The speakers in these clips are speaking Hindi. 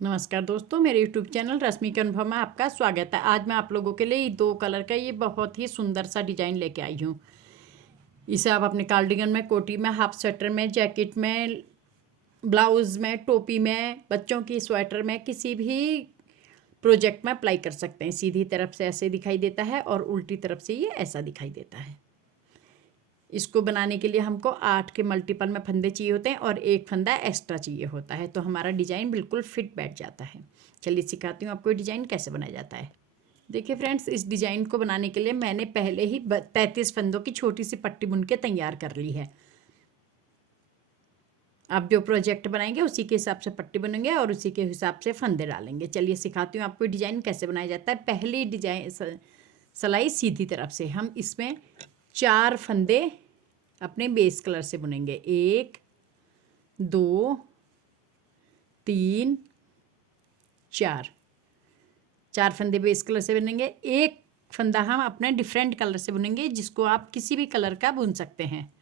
नमस्कार दोस्तों, मेरे यूट्यूब चैनल रश्मि के अनुभव में आपका स्वागत है। आज मैं आप लोगों के लिए 2 कलर का ये बहुत ही सुंदर सा डिजाइन लेके आई हूँ। इसे आप अपने कार्डिगन में, कोटी में, हाफ स्वेटर में, जैकेट में, ब्लाउज में, टोपी में, बच्चों की स्वेटर में, किसी भी प्रोजेक्ट में अप्लाई कर सकते हैं। सीधी तरफ से ऐसे दिखाई देता है और उल्टी तरफ से ये ऐसा दिखाई देता है। इसको बनाने के लिए हमको 8 के मल्टीपल में फंदे चाहिए होते हैं और एक फंदा एक्स्ट्रा चाहिए होता है, तो हमारा डिज़ाइन बिल्कुल फिट बैठ जाता है। चलिए सिखाती हूँ आपको डिज़ाइन कैसे बनाया जाता है। देखिए फ्रेंड्स, इस डिज़ाइन को बनाने के लिए मैंने पहले ही 33 फंदों की छोटी सी पट्टी बुन के तैयार कर ली है। आप जो प्रोजेक्ट बनाएंगे उसी के हिसाब से पट्टी बुनेंगे और उसी के हिसाब से फंदे डालेंगे। चलिए सिखाती हूँ आपको डिज़ाइन कैसे बनाया जाता है। पहली डिज़ाइन सिलाई सीधी तरफ से हम इसमें 4 फंदे अपने बेस कलर से बुनेंगे। 1 2 3 4 फंदे बेस कलर से बुनेंगे। एक फंदा हम अपने डिफरेंट कलर से बुनेंगे, जिसको आप किसी भी कलर का बुन सकते हैं।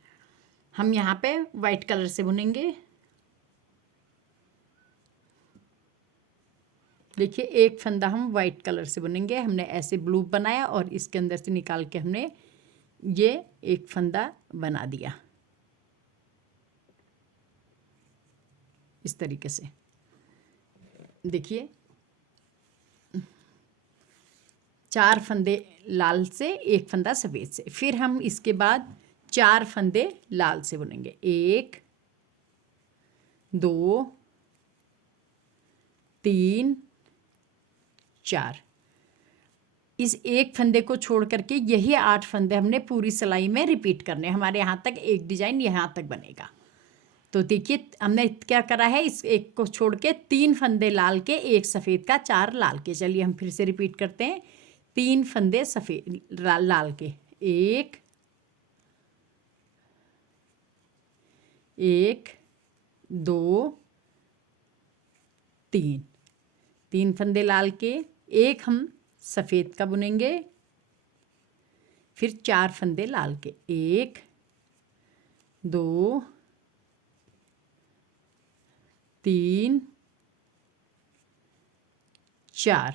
हम यहाँ पे वाइट कलर से बुनेंगे। देखिए, एक फंदा हम वाइट कलर से बुनेंगे। हमने ऐसे ब्लू बनाया और इसके अंदर से निकाल के हमने ये एक फंदा बना दिया इस तरीके से। देखिए, 4 फंदे लाल से, एक फंदा सफ़ेद से। फिर हम इसके बाद 4 फंदे लाल से बुनेंगे। 1 2 3 4। इस एक फंदे को छोड़ करके यही 8 फंदे हमने पूरी सिलाई में रिपीट करने। हमारे यहाँ तक एक डिजाइन यहाँ तक बनेगा। तो देखिए, हमने क्या करा है, इस एक को छोड़ के 3 फंदे लाल के, एक सफ़ेद का, 4 लाल के। चलिए हम फिर से रिपीट करते हैं। 3 फंदे सफ़ेद लाल के, 1 2 3 फंदे लाल के, एक हम सफ़ेद का बुनेंगे। फिर 4 फंदे लाल के, 1 2 3 4।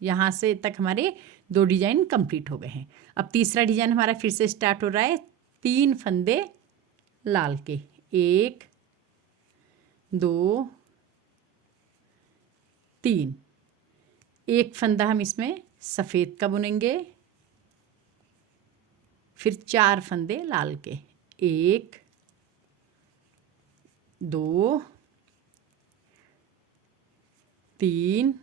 यहाँ से तक हमारे 2 डिजाइन कंप्लीट हो गए हैं। अब तीसरा डिजाइन हमारा फिर से स्टार्ट हो रहा है। 3 फंदे लाल के, 1 2 3। एक फंदा हम इसमें सफ़ेद का बुनेंगे। फिर 4 फंदे लाल के, 1 2 3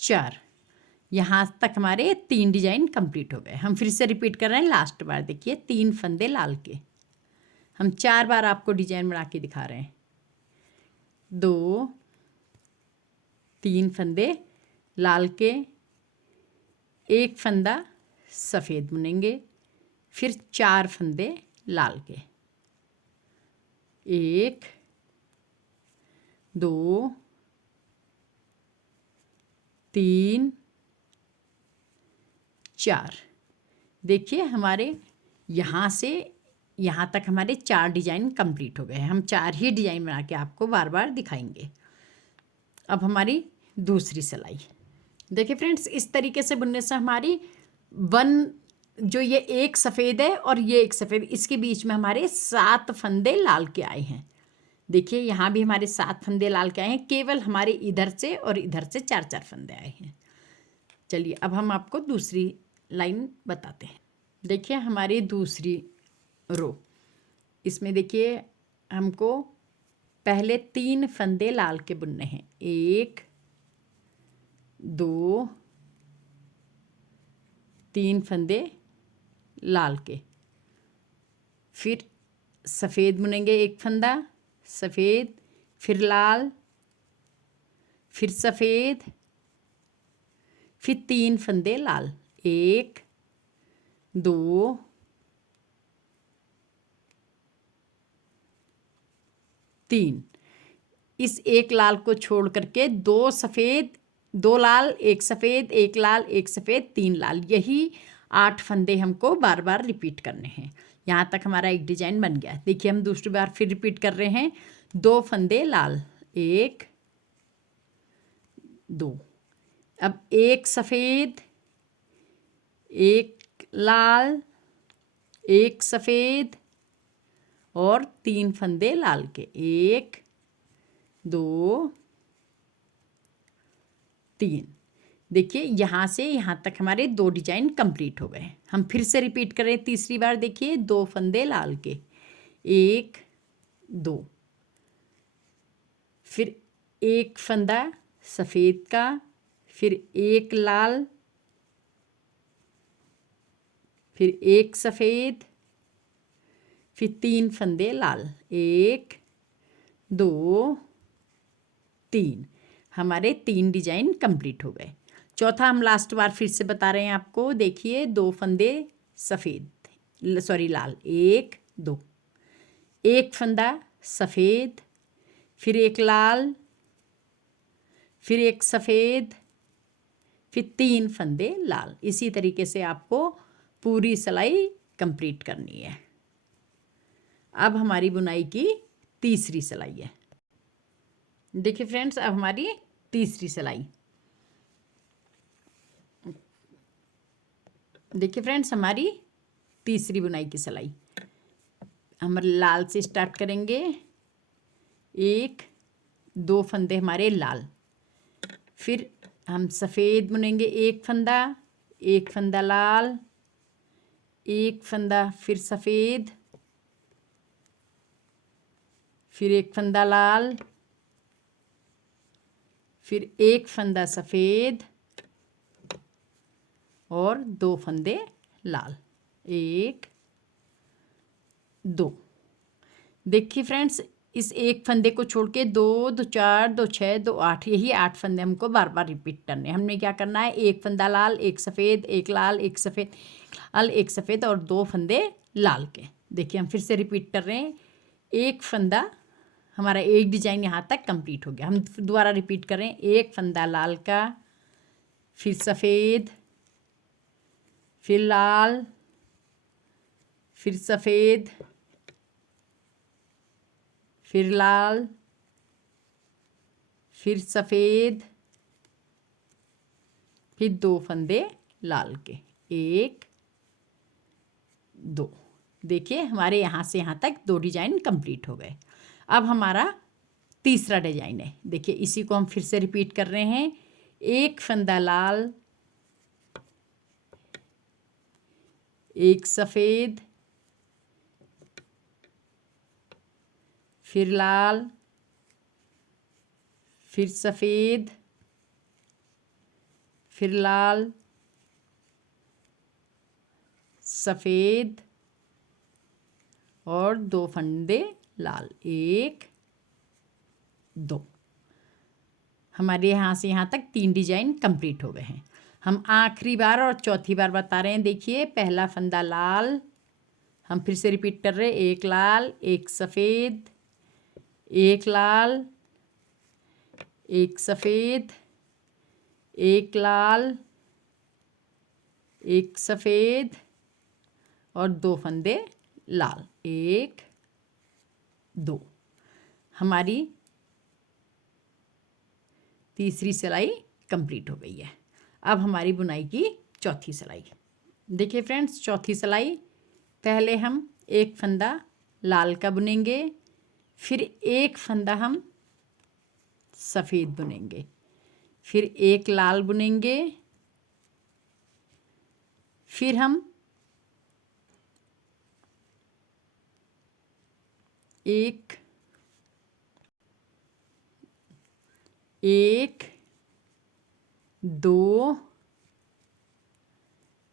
4। यहाँ तक हमारे 3 डिजाइन कंप्लीट हो गए। हम फिर से रिपीट कर रहे हैं लास्ट बार। देखिए, 3 फंदे लाल के, हम 4 बार आपको डिजाइन बना के दिखा रहे हैं। 2 3 फंदे लाल के, एक फंदा सफ़ेद बुनेंगे। फिर 4 फंदे लाल के, 1 2 3 4। देखिए, हमारे यहाँ से यहाँ तक हमारे 4 डिजाइन कंप्लीट हो गए हैं। हम 4 ही डिजाइन बना के आपको बार बार दिखाएंगे। अब हमारी दूसरी सिलाई देखिए फ्रेंड्स, इस तरीके से बुनने से हमारी जो ये एक सफ़ेद है और ये एक सफ़ेद, इसके बीच में हमारे 7 फंदे लाल के आए हैं। देखिए, यहाँ भी हमारे 7 फंदे लाल के आए हैं। केवल हमारे इधर से और इधर से 4 फंदे आए हैं। चलिए अब हम आपको दूसरी लाइन बताते हैं। देखिए, हमारी दूसरी रो, इसमें देखिए हमको पहले 3 फंदे लाल के बुनने हैं। 1 2 3 फंदे लाल के। फिर सफ़ेद बुनेंगे, एक फंदा सफ़ेद, फिर लाल, फिर सफ़ेद, फिर 3 फंदे लाल, 1 2 3। इस एक लाल को छोड़ करके 2 सफ़ेद, 2 लाल, एक सफ़ेद, एक लाल, एक सफ़ेद, 3 लाल, यही 8 फंदे हमको बार बार रिपीट करने हैं। यहाँ तक हमारा एक डिजाइन बन गया। देखिए हम दूसरी बार फिर रिपीट कर रहे हैं। 2 फंदे लाल, 1 2। अब 1 सफ़ेद, 1 लाल, 1 सफ़ेद और 3 फंदे लाल के, 1 2 3। देखिए यहाँ से यहाँ तक हमारे 2 डिजाइन कंप्लीट हो गए। हम फिर से रिपीट करें तीसरी बार। देखिए 2 फंदे लाल के, 1 2, फिर 1 फंदा सफ़ेद का, फिर 1 लाल, फिर 1 सफ़ेद, फिर 3 फंदे लाल, 1 2 3। हमारे 3 डिजाइन कंप्लीट हो गए। चौथा हम लास्ट बार फिर से बता रहे हैं आपको। देखिए 2 फंदे सफ़ेद, सॉरी लाल, 1 2, 1 फंदा सफ़ेद, फिर 1 लाल, फिर 1 सफ़ेद, फिर 3 फंदे लाल। इसी तरीके से आपको पूरी सिलाई कंप्लीट करनी है। अब हमारी बुनाई की तीसरी सिलाई है। देखिए फ्रेंड्स, अब हमारी तीसरी सिलाई। देखिए फ्रेंड्स, हमारी तीसरी बुनाई की सिलाई हम लाल से स्टार्ट करेंगे। 1 2 फंदे हमारे लाल, फिर हम सफ़ेद बुनेंगे 1 फंदा, 1 फंदा लाल, 1 फंदा फिर सफ़ेद, फिर 1 फंदा लाल, फिर 1 फंदा सफ़ेद और 2 फंदे लाल, 1 2। देखिए फ्रेंड्स, इस 1 फंदे को छोड़ के 2 2 4 2 6 2 8, यही 8 फंदे हमको बार बार रिपीट करने हैं। हमने क्या करना है, 1 फंदा लाल, 1 सफ़ेद, 1 लाल, 1 सफ़ेद, लाल, 1 सफ़ेद और 2 फंदे लाल के। देखिए हम फिर से रिपीट कर रहे हैं। 1 फंदा, हमारा एक डिजाइन यहाँ तक कंप्लीट हो गया। हम दोबारा रिपीट कर रहे हैं। 1 फंदा लाल का, फिर सफ़ेद, फिर लाल, फिर सफ़ेद, फिर लाल, फिर सफ़ेद, फिर 2 फंदे लाल के, 1 2। देखिए हमारे यहाँ से यहाँ तक 2 डिजाइन कंप्लीट हो गए। अब हमारा तीसरा डिजाइन है। देखिए इसी को हम फिर से रिपीट कर रहे हैं। 1 फंदा लाल, 1 सफ़ेद, फिर लाल, फिर सफ़ेद, फिर लाल, सफ़ेद और 2 फंदे लाल, 1 2। हमारे यहाँ से यहाँ तक 3 डिजाइन कंप्लीट हो गए हैं। हम आखिरी बार और चौथी बार बता रहे हैं। देखिए पहला फंदा लाल, हम फिर से रिपीट कर रहे हैं। 1 लाल, 1 सफ़ेद, 1 लाल, 1 सफ़ेद, 1 लाल, 1 सफ़ेद और 2 फंदे लाल, 1 2। हमारी तीसरी सिलाई कंप्लीट हो गई है। अब हमारी बुनाई की चौथी सिलाई। देखिए फ्रेंड्स, चौथी सिलाई, पहले हम 1 फंदा लाल का बुनेंगे, फिर 1 फंदा हम सफ़ेद बुनेंगे, फिर 1 लाल बुनेंगे, फिर हम 1 2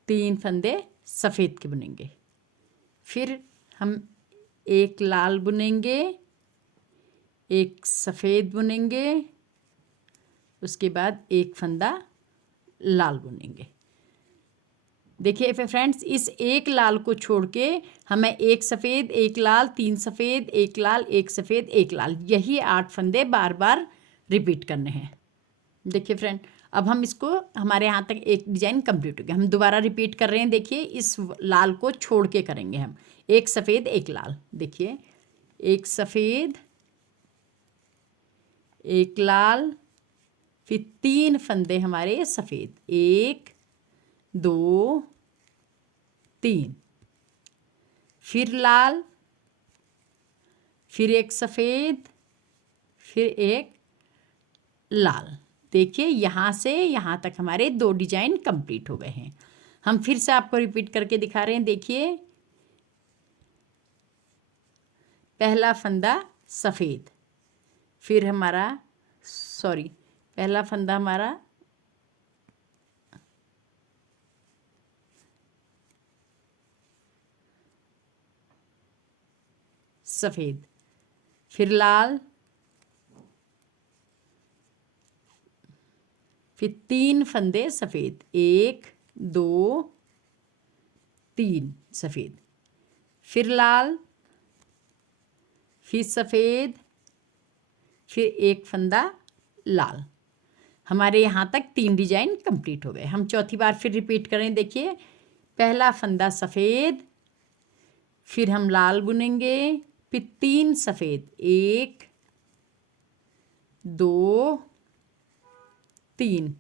3 फंदे सफ़ेद के बुनेंगे, फिर हम 1 लाल बुनेंगे, 1 सफ़ेद बुनेंगे, उसके बाद 1 फंदा लाल बुनेंगे। देखिए फ्रेंड्स, इस 1 लाल को छोड़ के हमें 1 सफ़ेद, 1 लाल, 3 सफ़ेद, 1 लाल, 1 सफ़ेद, 1 लाल, यही 8 फंदे बार बार रिपीट करने हैं। देखिए फ्रेंड, अब हम इसको, हमारे यहाँ तक एक डिजाइन कंप्लीट हो गया। हम दोबारा रिपीट कर रहे हैं। देखिए इस लाल को छोड़ के करेंगे हम। एक सफ़ेद एक लाल। देखिए, एक सफ़ेद एक लाल, फिर 3 फंदे हमारे सफ़ेद, 1 2 3, फिर लाल, फिर एक सफ़ेद, फिर एक लाल। देखिए, यहाँ से यहाँ तक हमारे 2 डिजाइन कंप्लीट हो गए हैं। हम फिर से आपको रिपीट करके दिखा रहे हैं। देखिए, पहला फंदा सफ़ेद, फिर हमारा पहला फंदा हमारा सफ़ेद, फिर लाल, फिर 3 फंदे सफ़ेद, 1 2 3 सफ़ेद, फिर लाल, फिर सफ़ेद, फिर एक फंदा लाल। हमारे यहाँ तक 3 डिजाइन कंप्लीट हो गए। हम चौथी बार फिर रिपीट करें। देखिए, पहला फंदा सफ़ेद, फिर हम लाल बुनेंगे, फिर 3 सफ़ेद, 1 2 3,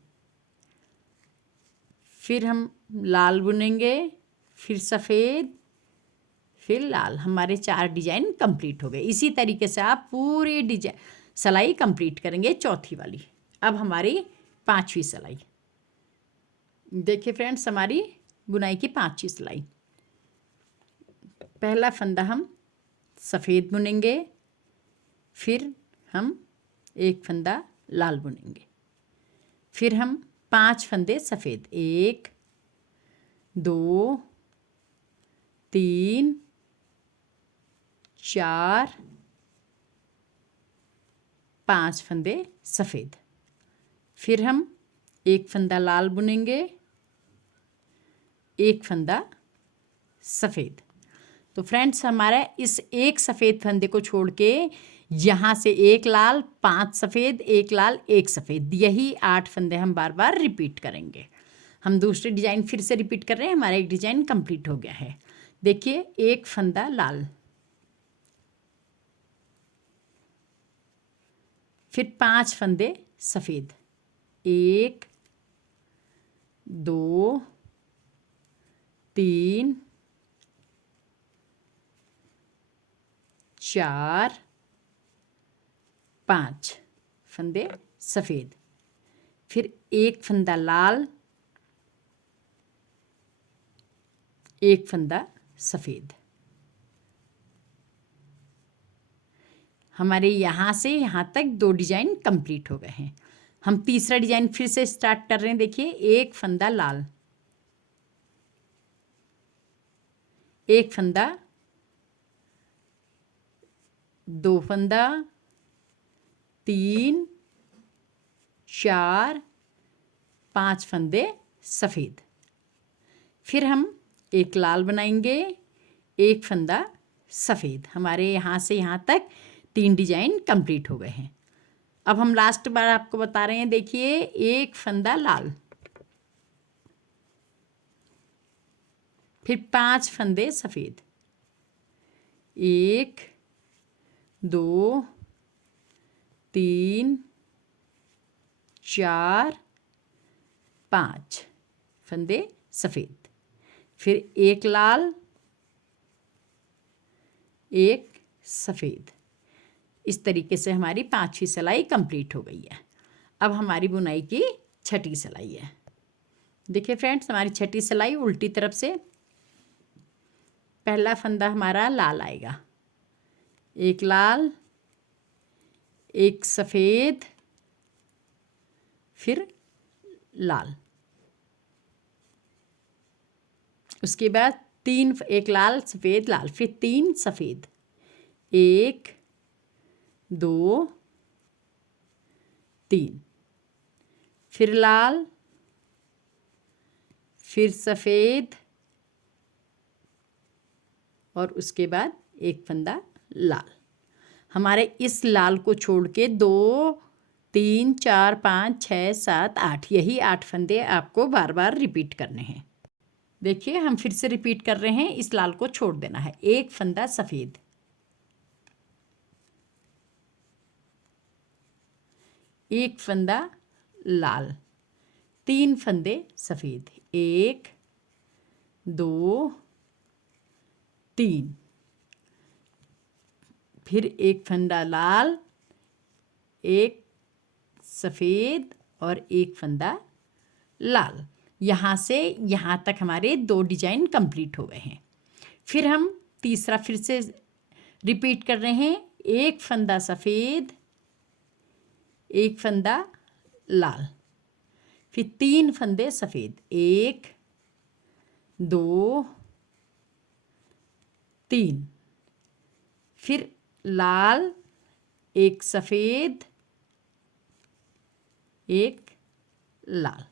फिर हम लाल बुनेंगे, फिर सफ़ेद, फिर लाल। हमारे 4 डिजाइन कंप्लीट हो गए। इसी तरीके से आप पूरी डिजाइन सिलाई कंप्लीट करेंगे चौथी वाली। अब हमारी 5वीं सिलाई। देखिए फ्रेंड्स, हमारी बुनाई की 5वीं सिलाई। पहला फंदा हम सफ़ेद बुनेंगे, फिर हम एक फंदा लाल बुनेंगे, फिर हम 5 फंदे सफ़ेद, 1 2 3 4 5 फंदे सफ़ेद, फिर हम एक फंदा लाल बुनेंगे, एक फंदा सफ़ेद। तो फ्रेंड्स, हमारा इस एक सफ़ेद फंदे को छोड़ के यहाँ से एक लाल, 5 सफ़ेद, एक लाल, एक सफ़ेद, यही 8 फंदे हम बार बार रिपीट करेंगे। हम दूसरी डिजाइन फिर से रिपीट कर रहे हैं। हमारा एक डिजाइन कंप्लीट हो गया है। देखिए, एक फंदा लाल, फिर 5 फंदे सफ़ेद, 1 2 3 4 5 फंदे सफ़ेद, फिर एक फंदा लाल, एक फंदा सफ़ेद। हमारे यहाँ से यहाँ तक 2 डिजाइन कंप्लीट हो गए हैं। हम तीसरा डिजाइन फिर से स्टार्ट कर रहे हैं। देखिए, एक फंदा लाल, एक फंदा, 2 फंदा, 3 4 5 फंदे सफ़ेद, फिर हम एक लाल बनाएंगे, एक फंदा सफ़ेद। हमारे यहाँ से यहाँ तक 3 डिजाइन कंप्लीट हो गए हैं। अब हम लास्ट बार आपको बता रहे हैं। देखिए, एक फंदा लाल, फिर 5 फंदे सफ़ेद, 1 2 3 4 5 फंदे सफ़ेद, फिर एक लाल, एक सफ़ेद। इस तरीके से हमारी 5वीं सिलाई कंप्लीट हो गई है। अब हमारी बुनाई की 6ठी सिलाई है। देखिए फ्रेंड्स, हमारी 6ठी सिलाई उल्टी तरफ से। पहला फंदा हमारा लाल आएगा, एक लाल, एक सफ़ेद, फिर लाल, उसके बाद 3, एक लाल सफ़ेद लाल, फिर 3 सफ़ेद, 1 2 3, फिर लाल, फिर सफ़ेद, और उसके बाद एक फंदा लाल। हमारे इस लाल को छोड़ के 2 3 4 5 6 7 8, यही 8 फंदे आपको बार बार रिपीट करने हैं। देखिए हम फिर से रिपीट कर रहे हैं, इस लाल को छोड़ देना है। एक फंदा सफ़ेद, एक फंदा लाल, 3 फंदे सफ़ेद, 1 2 3, फिर एक फंदा लाल, एक सफ़ेद और एक फंदा लाल। यहाँ से यहाँ तक हमारे 2 डिजाइन कंप्लीट हो गए हैं। फिर हम तीसरा फिर से रिपीट कर रहे हैं, एक फंदा सफ़ेद, एक फंदा लाल, फिर 3 फंदे सफ़ेद, 1 2 3, फिर लाल, एक सफ़ेद, एक लाल।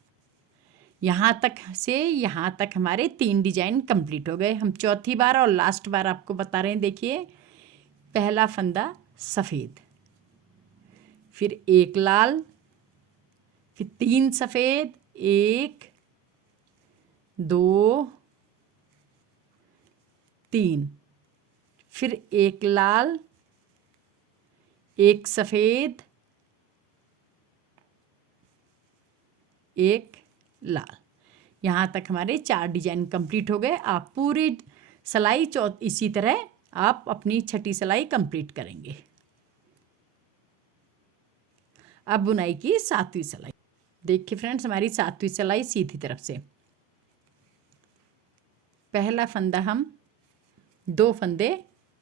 यहाँ तक से यहाँ तक हमारे 3 डिजाइन कंप्लीट हो गए। हम चौथी बार और लास्ट बार आपको बता रहे हैं। देखिए पहला फंदा सफ़ेद, फिर एक लाल, फिर 3 सफ़ेद, 1 2 3, फिर एक लाल, एक सफ़ेद, एक लाल। यहाँ तक हमारे 4 डिजाइन कंप्लीट हो गए। आप पूरी सिलाई इसी तरह आप अपनी छठी सिलाई कंप्लीट करेंगे। अब बुनाई की 7वीं सिलाई देखिए फ्रेंड्स, हमारी 7वीं सिलाई सीधी तरफ से पहला फंदा हम 2 फंदे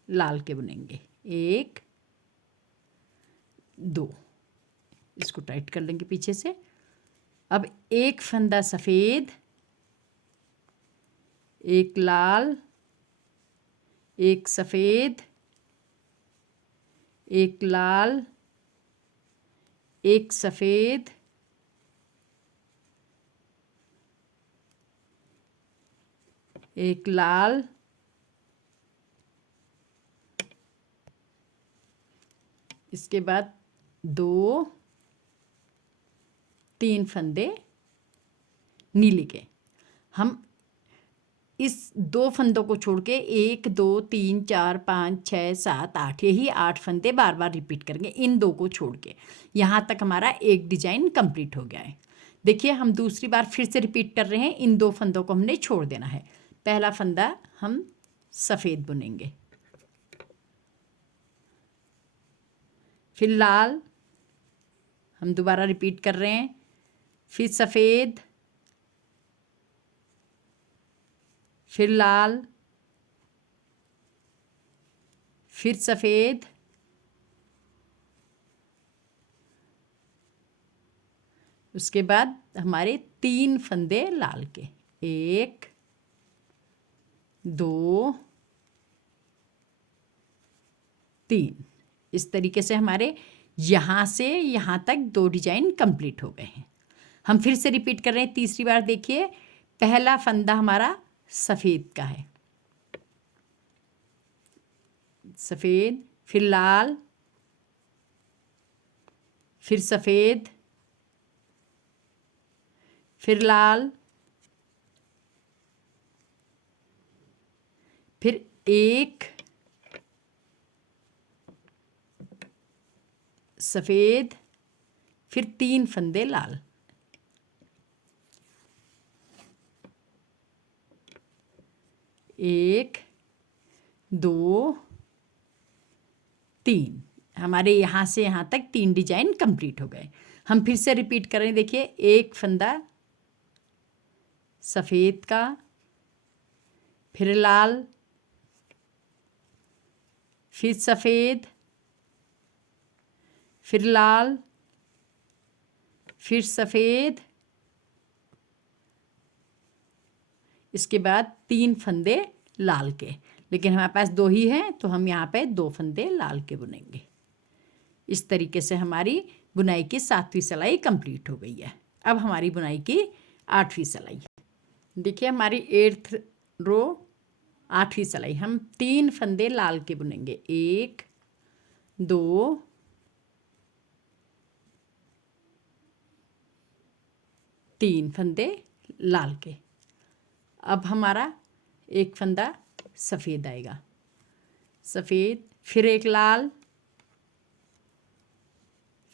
लाल के बुनेंगे, 1 2, इसको टाइट कर लेंगे पीछे से। अब एक फंदा सफ़ेद, एक लाल, एक सफ़ेद, एक लाल, एक सफ़ेद, एक लाल, इसके बाद 2 3 फंदे नीले के। हम इस 2 फंदों को छोड़ के 1 2 3 4 5 6 7 8 यही 8 फंदे बार बार रिपीट करेंगे इन 2 को छोड़ के। यहाँ तक हमारा एक डिजाइन कंप्लीट हो गया है। देखिए हम दूसरी बार फिर से रिपीट कर रहे हैं, इन 2 फंदों को हमने छोड़ देना है। पहला फंदा हम सफ़ेद बुनेंगे, फिर लाल, हम दोबारा रिपीट कर रहे हैं, फिर सफ़ेद, फिर लाल, फिर सफ़ेद, उसके बाद हमारे 3 फंदे लाल के, 1 2 3। इस तरीके से हमारे यहाँ से यहाँ तक 2 डिजाइन कंप्लीट हो गए हैं। हम फिर से रिपीट कर रहे हैं तीसरी बार। देखिए पहला फंदा हमारा सफ़ेद का है, सफ़ेद, फिर लाल, फिर सफ़ेद, फिर लाल, फिर एक सफ़ेद, फिर 3 फंदे लाल, एक 2 3। हमारे यहाँ से यहाँ तक 3 डिजाइन कंप्लीट हो गए। हम फिर से रिपीट करें। देखिए एक फंदा सफ़ेद का, फिर लाल, फिर सफ़ेद, फिर लाल, फिर सफ़ेद, इसके बाद 3 फंदे लाल के। लेकिन हमारे पास 2 ही हैं तो हम यहाँ पे 2 फंदे लाल के बुनेंगे। इस तरीके से हमारी बुनाई की 7वीं सिलाई कंप्लीट हो गई है। अब हमारी बुनाई की 8वीं सिलाई देखिए, हमारी 8th रो 8वीं सिलाई। हम 3 फंदे लाल के बुनेंगे, 1 2 3 फंदे लाल के। अब हमारा एक फंदा सफ़ेद आएगा, सफ़ेद, फिर एक लाल,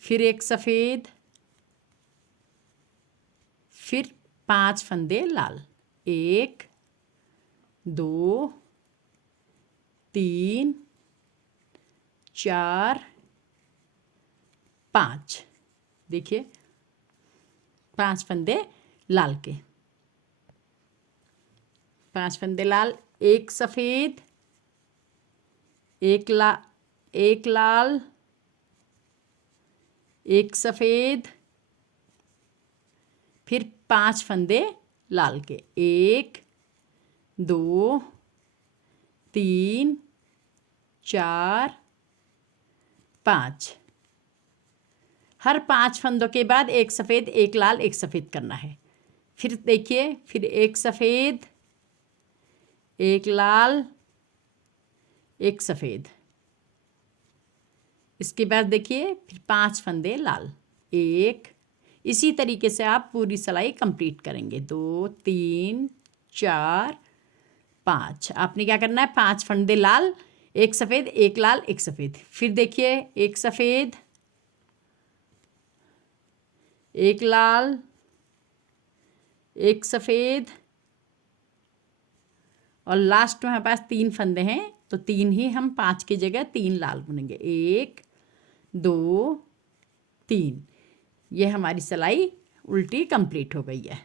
फिर एक सफ़ेद, फिर 5 फंदे लाल, 1 2 3 4 5। देखिए 5 फंदे लाल के, 5 फंदे लाल, एक सफ़ेद, एक लाल, एक सफ़ेद, फिर 5 फंदे लाल के, 1 2 3 4 5। हर 5 फंदों के बाद एक सफ़ेद, एक लाल, एक सफ़ेद करना है। फिर देखिए, फिर एक सफ़ेद, एक लाल, एक सफ़ेद, इसके बाद देखिए फिर 5 फंदे लाल, एक। इसी तरीके से आप पूरी सिलाई कंप्लीट करेंगे, 2 3 4 5। आपने क्या करना है, 5 फंदे लाल, एक सफ़ेद, एक लाल, एक सफ़ेद, फिर देखिए एक सफ़ेद, एक लाल, एक सफ़ेद, और लास्ट में हमारे पास 3 फंदे हैं, तो 3 ही हम 5 की जगह 3 लाल बुनेंगे, 1 2 3। ये हमारी सिलाई उल्टी कंप्लीट हो गई है।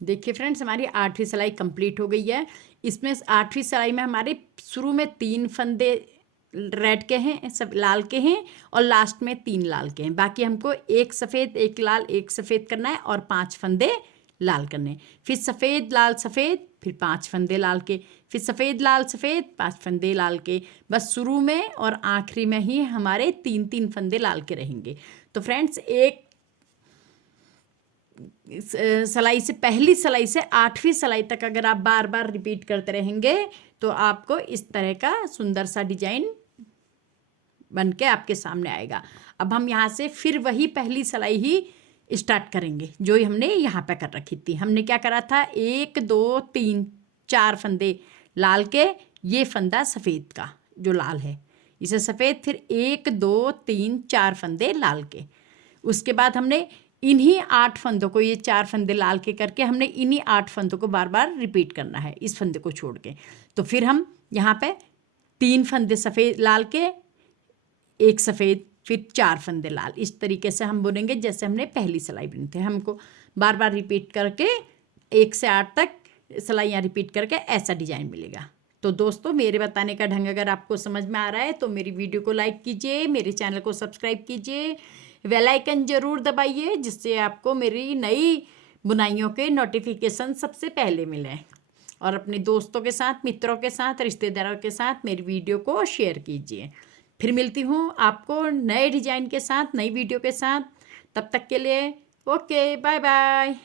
देखिए फ्रेंड्स, हमारी 8वीं सिलाई कंप्लीट हो गई है। इसमें 8वीं सिलाई में हमारे शुरू में 3 फंदे रेड के हैं, सब लाल के हैं, और लास्ट में 3 लाल के हैं। बाकी हमको एक सफ़ेद, एक लाल, एक सफ़ेद करना है और 5 फंदे लाल करने हैं। फिर सफ़ेद लाल सफ़ेद, फिर 5 फंदे लाल के, फिर सफ़ेद लाल सफ़ेद, 5 फंदे लाल के। बस शुरू में और आखिरी में ही हमारे 3 फंदे लाल के रहेंगे। तो फ्रेंड्स, एक सिलाई से, पहली सिलाई से 8वीं सिलाई तक अगर आप बार बार रिपीट करते रहेंगे तो आपको इस तरह का सुंदर सा डिजाइन बन के आपके सामने आएगा। अब हम यहाँ से फिर वही पहली सिलाई ही स्टार्ट करेंगे जो हमने यहाँ पे कर रखी थी। हमने क्या करा था, 1 2 3 4 फंदे लाल के, ये फंदा सफ़ेद का जो लाल है इसे सफ़ेद, फिर 1 2 3 4 फंदे लाल के। उसके बाद हमने इन्हीं 8 फंदों को, ये 4 फंदे लाल के करके हमने इन्हीं 8 फंदों को बार बार रिपीट करना है इस फंदे को छोड़ के। तो फिर हम यहाँ पे 3 फंदे सफ़ेद लाल के, एक सफ़ेद, फिर 4 फंदे लाल, इस तरीके से हम बुनेंगे जैसे हमने पहली सिलाई बुनी थी। हमको बार बार रिपीट करके 1 से 8 तक सिलाइयाँ रिपीट करके ऐसा डिजाइन मिलेगा। तो दोस्तों, मेरे बताने का ढंग अगर आपको समझ में आ रहा है तो मेरी वीडियो को लाइक कीजिए, मेरे चैनल को सब्सक्राइब कीजिए, बेल आइकन ज़रूर दबाइए जिससे आपको मेरी नई बुनाइयों के नोटिफिकेशन सबसे पहले मिलें। और अपने दोस्तों के साथ, मित्रों के साथ, रिश्तेदारों के साथ मेरी वीडियो को शेयर कीजिए। फिर मिलती हूँ आपको नए डिजाइन के साथ, नई वीडियो के साथ। तब तक के लिए ओके, बाय बाय।